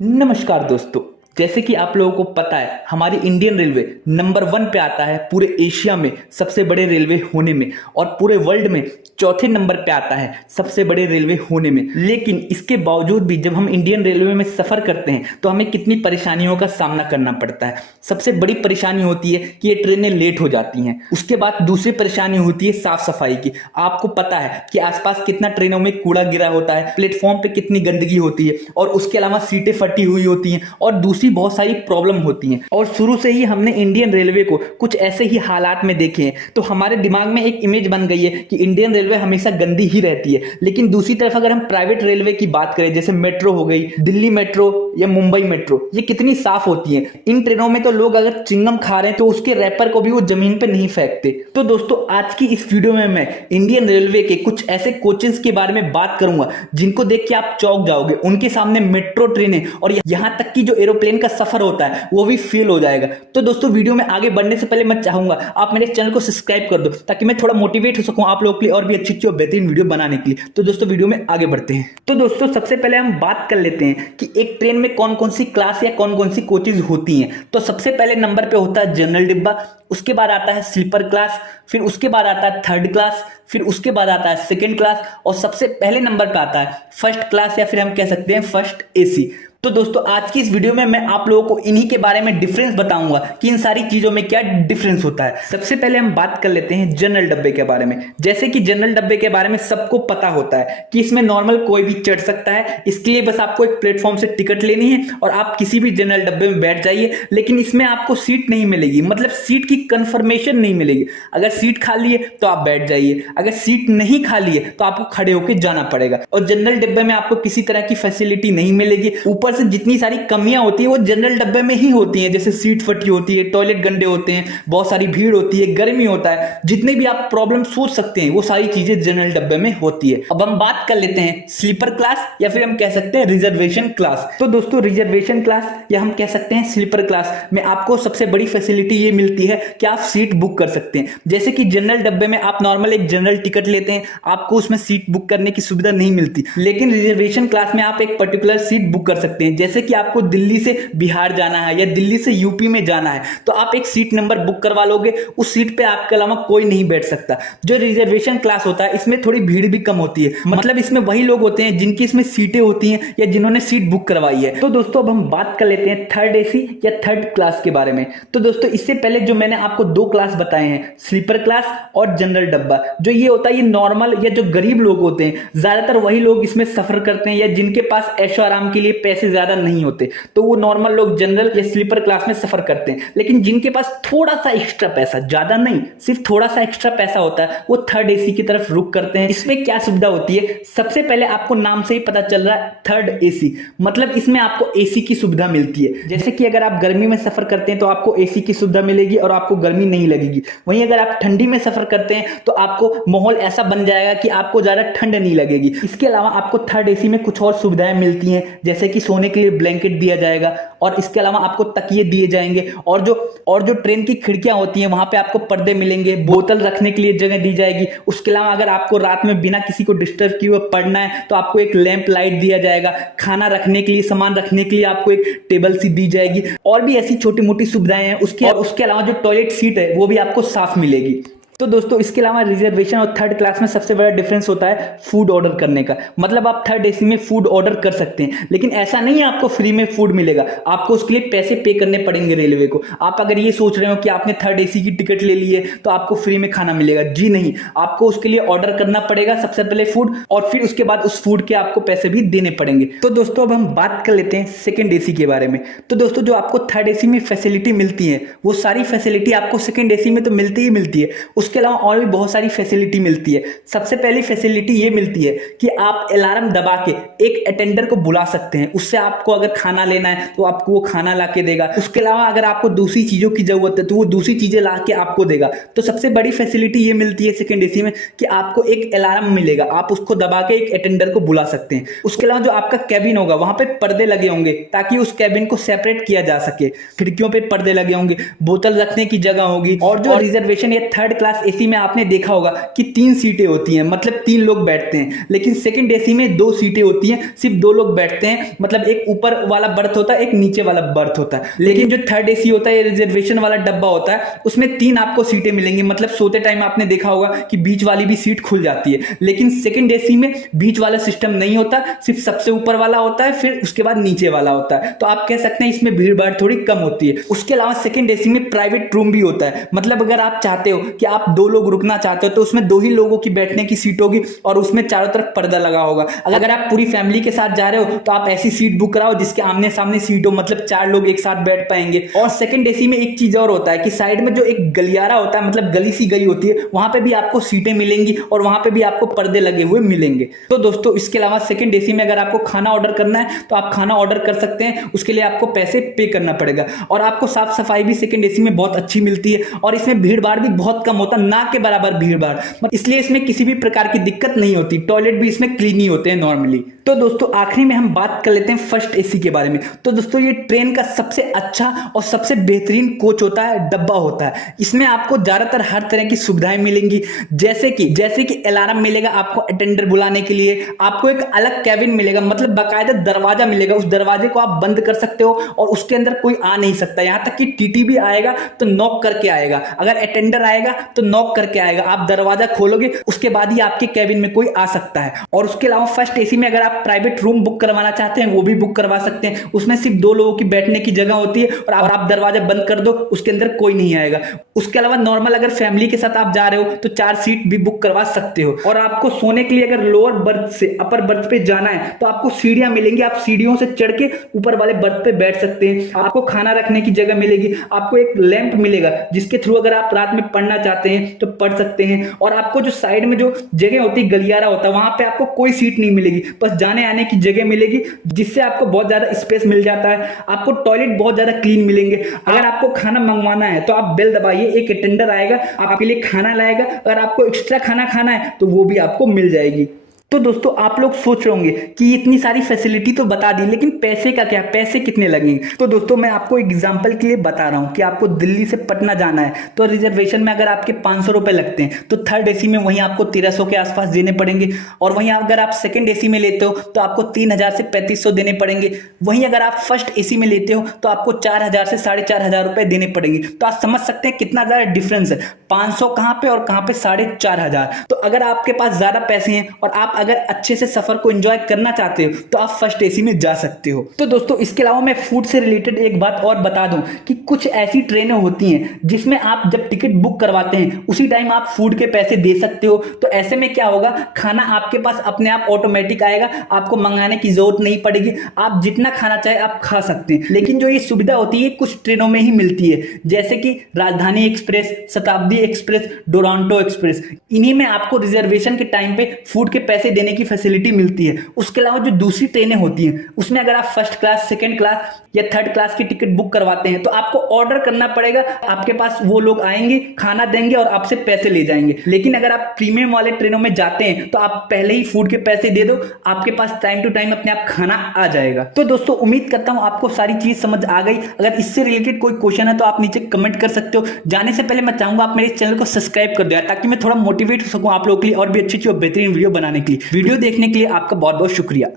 नमस्कार दोस्तों। जैसे कि आप लोगों को पता है हमारी इंडियन रेलवे नंबर 1 पे आता है पूरे एशिया में सबसे बड़े रेलवे होने में, और पूरे वर्ल्ड में चौथे नंबर पे आता है सबसे बड़े रेलवे होने में। लेकिन इसके बावजूद भी जब हम इंडियन रेलवे में सफर करते हैं तो हमें कितनी परेशानियों का सामना करना पड़ता है। सबसे बड़ी परेशानी होती है कि ये ट्रेनें लेट हो जाती हैं। उसके बाद दूसरी परेशानी होती है साफ सफाई की। आपको पता है कि आसपास कितना ट्रेनों में कूड़ा गिरा होता है, प्लेटफॉर्म पे कितनी गंदगी होती है, और उसके अलावा सीटें फटी हुई होती हैं और दूसरी बहुत सारी प्रॉब्लम होती हैं। और शुरू से ही हमने इंडियन रेलवे को कुछ ऐसे ही हालात में देखे हैं, तो हमारे दिमाग में एक इमेज बन गई है कि इंडियन रेलवे हमेशा गंदी ही रहती है। लेकिन दूसरी तरफ अगर हम प्राइवेट रेलवे की बात करें, जैसे मेट्रो हो गई, दिल्ली मेट्रो या मुंबई मेट्रो, ये कितनी साफ होती है। इन ट्रेनों में तो लोग अगर चिंगम खा रहे हैं तो उसके रैपर को भी वो जमीन पे नहीं फेंकते। तो दोस्तों आज की इस वीडियो में मैं इंडियन रेलवे के कुछ ऐसे कोचेस के बारे में बात करूंगा जिनको देख के आप चौंक जाओगे। उनके सामने मेट्रो ट्रेनें और यहां तक कि जो एरोप्लेन का सफर होता है वो भी फेल हो जाएगा। तो दोस्तों वीडियो में आगे बढ़ने से पहले मैं चाहूंगा आप मेरे चैनल को सब्सक्राइब कर दो, ताकि मैं थोड़ा मोटिवेट हो सकूं आप लोगों के लिए और भी अच्छी और बेहतरीन वीडियो बनाने के लिए। तो दोस्तों वीडियो में आगे बढ़ते हैं। तो दोस्तों सबसे पहले हम बात कर लेते हैं कि एक ट्रेन में कौन कौन सी क्लास या कौन कौन सी कोचेज होती हैं। तो सबसे पहले नंबर पे होता है जनरल डिब्बा, उसके बाद आता है स्लीपर क्लास, फिर उसके बाद आता है थर्ड क्लास, फिर उसके बाद आता है सेकंड क्लास, और सबसे पहले नंबर पे आता है फर्स्ट क्लास या फिर हम कह सकते हैं फर्स्ट एसी। तो दोस्तों आज की इस वीडियो में मैं आप लोगों को इन्हीं के बारे में डिफरेंस बताऊंगा कि इन सारी चीजों में क्या डिफरेंस होता है। सबसे पहले हम बात कर लेते हैं जनरल डब्बे के बारे में। जैसे कि जनरल डब्बे के बारे में सबको पता होता है कि इसमें नॉर्मल कोई भी चढ़ सकता है। इसके लिए बस आपको एक प्लेटफॉर्म से टिकट लेनी है और आप किसी भी जनरल डब्बे में बैठ जाइए। लेकिन इसमें आपको सीट नहीं मिलेगी, मतलब सीट की कंफर्मेशन नहीं मिलेगी। अगर सीट खाली है तो आप बैठ जाइए, अगर सीट नहीं खाली है तो आपको खड़े होकर जाना पड़ेगा। और जनरल डब्बे में आपको किसी तरह की फैसिलिटी नहीं मिलेगी। ऊपर से जितनी सारी कमियां होती है वो जनरल डब्बे में ही होती हैं, जैसे सीट फटी होती है, टॉयलेट गंदे होते हैं, बहुत सारी भीड़ होती है, गर्मी होता है, जितने भी आप प्रॉब्लम सोच सकते हैं वो सारी चीजें जनरल डब्बे में होती है। अब हम बात कर लेते हैं स्लीपर क्लास या फिर हम कह सकते हैं रिजर्वेशन क्लास। तो दोस्तों रिजर्वेशन क्लास या हम कह सकते हैं स्लीपर क्लास में आपको सबसे बड़ी फैसिलिटी ये मिलती है कि आप सीट बुक कर सकते हैं। जैसे कि जनरल डब्बे में आप नॉर्मल एक जनरल टिकट लेते हैं, आपको उसमें सीट बुक करने की सुविधा नहीं मिलती। लेकिन रिजर्वेशन क्लास में आप एक पर्टिकुलर सीट बुक कर सकते हैं। जैसे कि आपको दिल्ली से बिहार जाना है या दिल्ली से यूपी में जाना है तो आप एक सीट नंबर बुक करवा लोगे, उस सीट पे आपके अलावा कोई नहीं बैठ सकता। जो रिजर्वेशन क्लास होता है इसमें थोड़ी भीड़ भी कम होती है, मतलब इसमें वही लोग होते हैं जिनकी इसमें सीटें होती हैं या जिन्होंने सीट बुक करवाई है। तो दोस्तों अब हम बात कर लेते हैं थर्ड एसी या थर्ड क्लास के बारे में। तो दोस्तों इससे पहले जो मैंने आपको दो क्लास बताए हैं, स्लीपर क्लास और जनरल डब्बा, जो ये होता है ये नॉर्मल या जो गरीब लोग होते हैं, ज्यादातर वही लोग इसमें सफर करते हैं या जिनके पास ऐशो आराम के लिए पैसे ज्यादा नहीं होते, तो वो नॉर्मल लोग जनरल या स्लीपर क्लास में सफर करते हैं। लेकिन जिनके पास थोड़ा सा एक्स्ट्रा पैसा, ज्यादा नहीं सिर्फ थोड़ा सा एक्स्ट्रा पैसा होता है, वो थर्ड एसी की तरफ रुख करते हैं। इसमें क्या सुविधा होती है, सबसे पहले आपको नाम से ही पता चल रहा है थर्ड एसी, मतलब इसमें आपको एसी की सुविधा मिलती है। जैसे कि अगर आप गर्मी में सफर करते हैं तो आपको एसी की सुविधा मिलेगी और आपको गर्मी नहीं लगेगी। वहीं अगर आप ठंडी में सफर करते हैं तो आपको माहौल ऐसा बन जाएगा कि आपको ज्यादा ठंड नहीं लगेगी। इसके अलावा आपको थर्ड एसी में कुछ और सुविधाएं मिलती हैं, जैसे कि सोने के लिए ब्लैंकेट दिया जाएगा, और इसके अलावा आपको तकिए दिए जाएंगे, और जो ट्रेन की खिड़कियां होती हैं वहां पे आपको पर्दे मिलेंगे, बोतल रखने के लिए जगह दी जाएगी। उसके अलावा अगर आपको रात में बिना किसी को डिस्टर्ब किए हुए पढ़ना है तो आपको एक लैंप लाइट दिया जाएगा। खाना रखने के लिए, सामान रखने के लिए आपको एक टेबल सी दी जाएगी, और भी ऐसी छोटी मोटी सुविधाएं हैं। उसके अलावा जो टॉयलेट सीट है वो भी आपको साफ मिलेगी। तो दोस्तों इसके अलावा रिजर्वेशन और थर्ड क्लास में सबसे बड़ा डिफरेंस होता है फूड ऑर्डर करने का। मतलब आप थर्ड एसी में फूड ऑर्डर कर सकते हैं, लेकिन ऐसा नहीं है आपको फ्री में फूड मिलेगा, आपको उसके लिए पैसे पे करने पड़ेंगे रेलवे को। आप अगर ये सोच रहे हो कि आपने थर्ड एसी की टिकट ले ली है तो आपको फ्री में खाना मिलेगा, जी नहीं, आपको उसके लिए ऑर्डर करना पड़ेगा सबसे पहले फूड, और फिर उसके बाद उस फूड के आपको पैसे भी देने पड़ेंगे। तो दोस्तों अब हम बात कर लेते हैं सेकेंड एसी के बारे में। तो दोस्तों जो आपको थर्ड एसी में फैसिलिटी मिलती है वो सारी फैसिलिटी आपको सेकेंड एसी में तो मिलती ही मिलती है। उसके अलावा और भी बहुत सारी फैसिलिटी मिलती है। सबसे पहली फैसिलिटी ये मिलती है कि आप अलार्म दबा के एक अटेंडर को बुला सकते हैं, उससे आपको अगर खाना लेना है तो आपको वो खाना ला के देगा। उसके अलावा अगर आपको दूसरी चीजों की जरूरत है तो वो दूसरी चीजें ला के आपको देगा। तो सबसे बड़ी फैसिलिटी ये मिलती है सेकेंड एसी में कि आपको एक अलार्म मिलेगा, आप उसको दबा के एक अटेंडर को बुला सकते हैं। उसके अलावा जो आपका कैबिन होगा वहां पे पर्दे लगे होंगे ताकि उस कैबिन को सेपरेट किया जा सके, खिड़कियों पे पर्दे लगे होंगे, बोतल रखने की जगह होगी। और जो रिजर्वेशन या थर्ड क्लास क्लास एसी में आपने देखा होगा कि 3 सीटें होती हैं, मतलब 3 लोग बैठते हैं, लेकिन सेकंड एसी में 2 सीटें होती हैं, सिर्फ 2 लोग बैठते हैं, मतलब एक ऊपर वाला बर्थ होता है, एक नीचे वाला बर्थ होता है। लेकिन जो थर्ड एसी होता है, रिजर्वेशन वाला डब्बा होता है, उसमें 3 आपको सीटें मिलेंगी, मतलब सोते टाइम आपने देखा होगा कि बीच वाली भी सीट खुल जाती है। लेकिन सेकंड एसी में बीच वाला सिस्टम नहीं होता, सिर्फ सबसे ऊपर वाला होता है, फिर उसके बाद नीचे वाला होता है। तो आप कह सकते हैं इसमें भीड़ भाड़ थोड़ी कम होती है। उसके अलावा सेकंड एसी में प्राइवेट रूम भी होता है, मतलब अगर आप चाहते हो कि आप 2 लोग रुकना चाहते हो तो उसमें 2 ही लोगों की बैठने की सीट होगी और उसमें चारों तरफ पर्दा लगा होगा। अगर आप पूरी फैमिली के साथ जा रहे हो तो आप ऐसी सीट बुक कराओ जिसके आमने सामने सीट हो, मतलब 4 लोग एक साथ बैठ पाएंगे। और सेकंड एसी में एक चीज और होता है कि साइड में जो एक गलियारा होता है, मतलब गली सी गई होती है, वहां पे भी आपको सीटें मिलेंगी और वहां पे भी आपको पर्दे लगे हुए मिलेंगे। तो दोस्तों इसके अलावा सेकंड एसी में अगर आपको खाना ऑर्डर करना है तो आप खाना ऑर्डर कर सकते हैं, उसके लिए आपको पैसे पे करना पड़ेगा। और आपको साफ सफाई भी सेकंड एसी में बहुत अच्छी मिलती है और इसमें भीड़ भाड़ भी बहुत कम होता, ना के बराबर भीड़ भाड़, इसलिए इसमें किसी भी प्रकार की दिक्कत नहीं होती। टॉयलेट भी इसमें क्लीन ही होते हैं नॉर्मली। तो दोस्तों आखिरी में हम बात कर लेते हैं फर्स्ट एसी के बारे में। तो दोस्तों ये ट्रेन का सबसे अच्छा और सबसे बेहतरीन कोच होता है, डब्बा होता है। इसमें आपको ज्यादातर हर तरह की सुविधाएं मिलेंगी, जैसे कि अलार्म मिलेगा आपको अटेंडर बुलाने के लिए, आपको एक अलग कैबिन मिलेगा, मतलब बाकायदा दरवाजा मिलेगा, उस दरवाजे को आप बंद कर सकते हो और उसके अंदर कोई आ नहीं सकता। यहां तक कि टीटी भी आएगा तो नॉक करके आएगा, अगर अटेंडर आएगा तो नॉक करके आएगा, आप दरवाजा खोलोगे उसके बाद ही आपके कैबिन में कोई आ सकता है। और उसके अलावा फर्स्ट एसी में अगर आप प्राइवेट रूम बुक करवाना चाहते हैं वो भी बुक करवा सकते हैं, उसमें सिर्फ 2 लोगों की बैठने की जगह होती है और आप दरवाजा बंद कर दो उसके अंदर कोई नहीं आएगा। उसके अलावा नॉर्मल अगर फैमिली के साथ आप जा रहे हो तो 4 सीट भी बुक करवा सकते हो। और आपको सोने के लिए अगर लोअर बर्थ से अपर बर्थ पे जाना है तो आपको सीढ़ियां मिलेंगी, आप सीढ़ियों से चढ़ के ऊपर वाले बर्थ पे बैठ सकते हैं। आपको खाना रखने की जगह मिलेगी, आपको एक लैंप मिलेगा जिसके थ्रू अगर आप रात में पढ़ना चाहते हैं तो पढ़ सकते हैं। और आपको जो साइड में जो जगह होती है, गलियारा होता है, वहां पे आपको कोई सीट नहीं मिलेगी, बस जाने आने की जगह मिलेगी जिससे आपको बहुत ज्यादा स्पेस मिल जाता है। आपको टॉयलेट बहुत ज्यादा क्लीन मिलेंगे। अगर आपको खाना मंगवाना है तो आप बेल दबाइए, एक अटेंडर आएगा आपके लिए खाना लाएगा। अगर आपको एक्स्ट्रा खाना खाना है तो वो भी आपको मिल जाएगी। तो दोस्तों आप लोग सोच रहे होंगे कि इतनी सारी फैसिलिटी तो बता दी, लेकिन पैसे का क्या, पैसे कितने लगेंगे? तो दोस्तों मैं आपको एग्जांपल के लिए बता रहा हूं कि आपको दिल्ली से पटना जाना है तो रिजर्वेशन में अगर आपके 500 रुपए लगते हैं तो थर्ड एसी में वहीं आपको 1300 के आसपास देने पड़ेंगे। और वहीं अगर आप सेकंड एसी में लेते हो तो आपको 3000 से 3500 देने पड़ेंगे। वहीं अगर आप फर्स्ट एसी में लेते हो तो आपको 4000 से 4500 रुपए देने पड़ेंगे। तो आप समझ सकते हैं कितना ज्यादा डिफरेंस है, 500 कहां पे और कहां पे 4500। तो अगर आपके पास ज्यादा पैसे हैं और आप अगर अच्छे से सफर को एंजॉय करना चाहते हो तो आप फर्स्ट एसी में जा सकते हो। तो दोस्तों इसके अलावा मैं फूड से रिलेटेड एक बात और बता दूं कि कुछ ऐसी ट्रेनें होती हैं जिसमें आप जब टिकट बुक करवाते हैं उसी टाइम आप फूड के पैसे दे सकते हो। तो ऐसे में क्या होगा, खाना आपके पास अपने आप ऑटोमेटिक आएगा, आपको मंगाने की जरूरत नहीं पड़ेगी, आप जितना खाना चाहे आप खा सकते हैं। लेकिन जो ये सुविधा होती है कुछ ट्रेनों में ही मिलती है, जैसे कि राजधानी एक्सप्रेस, शताब्दी एक्सप्रेस, डोरंटो एक्सप्रेस, इन्हीं में आपको रिजर्वेशन के टाइम पे फूड के पैसे देने की फैसिलिटी मिलती है। उसके अलावा जो दूसरी ट्रेनें होती हैं उसमें अगर आप फर्स्ट क्लास, सेकंड क्लास या थर्ड क्लास की टिकट बुक करवाते हैं तो आपको ऑर्डर करना पड़ेगा, आपके पास वो लोग आएंगे, खाना देंगे और आपसे पैसे ले जाएंगे। लेकिन अगर आप प्रीमियम वाले ट्रेनों में जाते हैं तो आप पहले ही फूड के पैसे दे दो, आपके पास टाइम टू टाइम अपने आप खाना आ जाएगा। तो दोस्तों उम्मीद करता हूं आपको सारी चीज समझ आ गई। अगर इससे रिलेटेड कोई क्वेश्चन है तो आप नीचे कमेंट कर सकते हो। जाने से पहले मैं चाहूंगा आप मेरे चैनल को सब्सक्राइब कर दो ताकि मैं थोड़ा मोटिवेट हो सकूं आप लोगों के लिए और भी अच्छी और बेहतरीन वीडियो बनाने के लिए। वीडियो देखने के लिए आपका बहुत बहुत शुक्रिया।